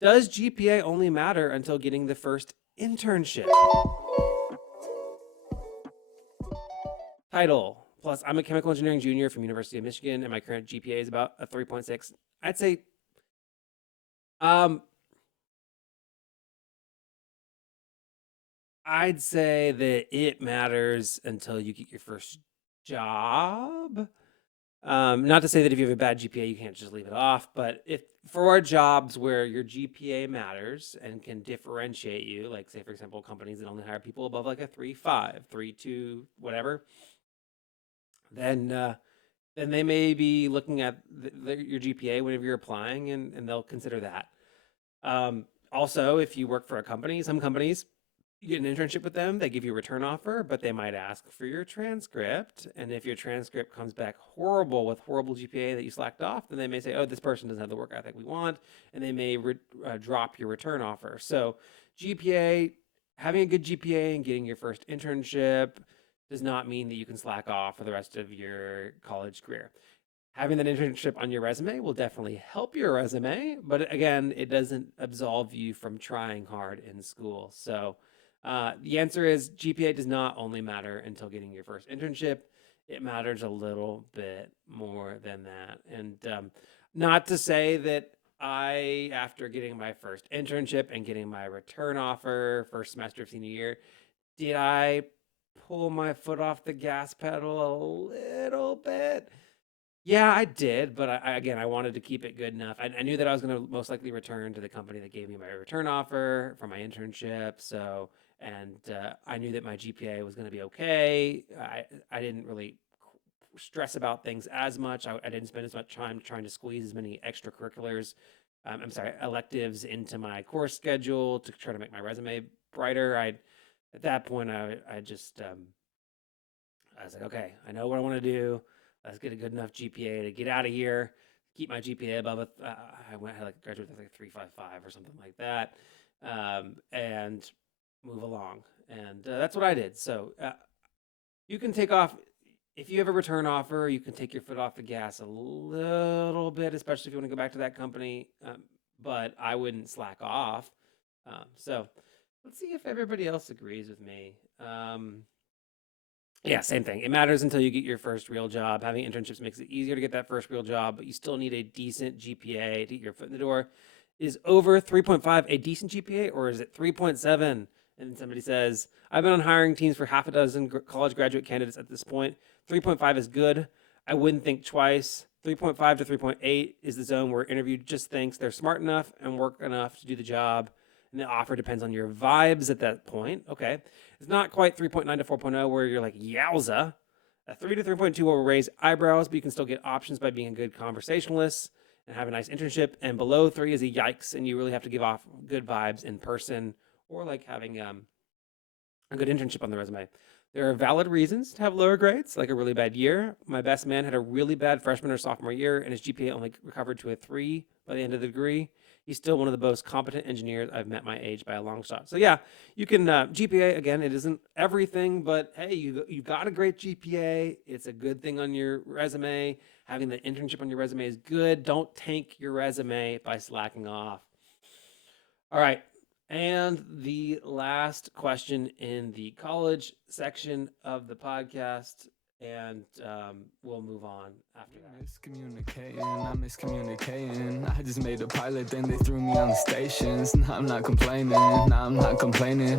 Does GPA only matter until getting the first internship? Title. Plus, I'm a chemical engineering junior from University of Michigan, and my current GPA is about a 3.6. I'd say, um, I'd say that it matters until you get your first job. Not to say that if you have a bad GPA, you can't just leave it off, but if for jobs where your GPA matters and can differentiate you, like say, for example, companies that only hire people above like a 3.5, 3.2, whatever, then they may be looking at your GPA whenever you're applying, and they'll consider that. Also, if you work for a company, some companies, you get an internship with them, they give you a return offer, but they might ask for your transcript. And if your transcript comes back horrible with horrible GPA that you slacked off, then they may say, oh, this person doesn't have the work ethic we want, and they may drop your return offer. So GPA, having a good GPA and getting your first internship does not mean that you can slack off for the rest of your college career. Having that internship on your resume will definitely help your resume, but again, it doesn't absolve you from trying hard in school. So the answer is GPA does not only matter until getting your first internship. It matters a little bit more than that. And not to say that after getting my first internship and getting my return offer first semester of senior year, did I pull my foot off the gas pedal a little bit? Yeah, I did, but I wanted to keep it good enough. I knew that I was going to most likely return to the company that gave me my return offer for my internship. So, and I knew that my GPA was going to be okay. I didn't really stress about things as much. I didn't spend as much time trying to squeeze as many extracurriculars, electives into my course schedule to try to make my resume brighter. At that point, I was like, okay, I know what I want to do. Let's get a good enough GPA to get out of here, keep my GPA above it. I had like graduated with like 3.55 or something like that, and move along. And that's what I did. So you can take off, if you have a return offer, you can take your foot off the gas a little bit, especially if you want to go back to that company. But I wouldn't slack off. So let's see if everybody else agrees with me. Yeah, same thing. It matters until you get your first real job. Having internships makes it easier to get that first real job, but you still need a decent GPA to get your foot in the door. Is over 3.5 a decent GPA, or is it 3.7? And somebody says, I've been on hiring teams for half a dozen college graduate candidates at this point. 3.5 is good. I wouldn't think twice. 3.5 to 3.8 is the zone where interview just thinks they're smart enough and work enough to do the job. And the offer depends on your vibes at that point. Okay. It's not quite 3.9 to 4.0 where you're like, yowza. A 3 to 3.2 will raise eyebrows, but you can still get options by being a good conversationalist and have a nice internship. And below 3 is a yikes, and you really have to give off good vibes in person or like having a good internship on the resume. There are valid reasons to have lower grades, like a really bad year. My best man had a really bad freshman or sophomore year, and his GPA only recovered to a 3 by the end of the degree. He's still one of the most competent engineers I've met my age by a long shot. So yeah, you can, GPA, again, it isn't everything, but hey, you got a great GPA. It's a good thing on your resume. Having the internship on your resume is good. Don't tank your resume by slacking off. All right. And the last question in the college section of the podcast, and we'll move on after that. I'm miscommunicating. I just made a pilot, then they threw me on the stations. Nah, I'm not complaining.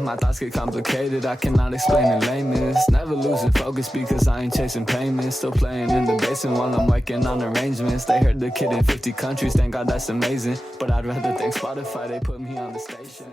My thoughts get complicated, I cannot explain in lameness. Never losing focus because I ain't chasing payments. Still playing in the basement while I'm working on arrangements. They heard the kid in 50 countries, thank God that's amazing. But I'd rather thank Spotify, they put me on the station.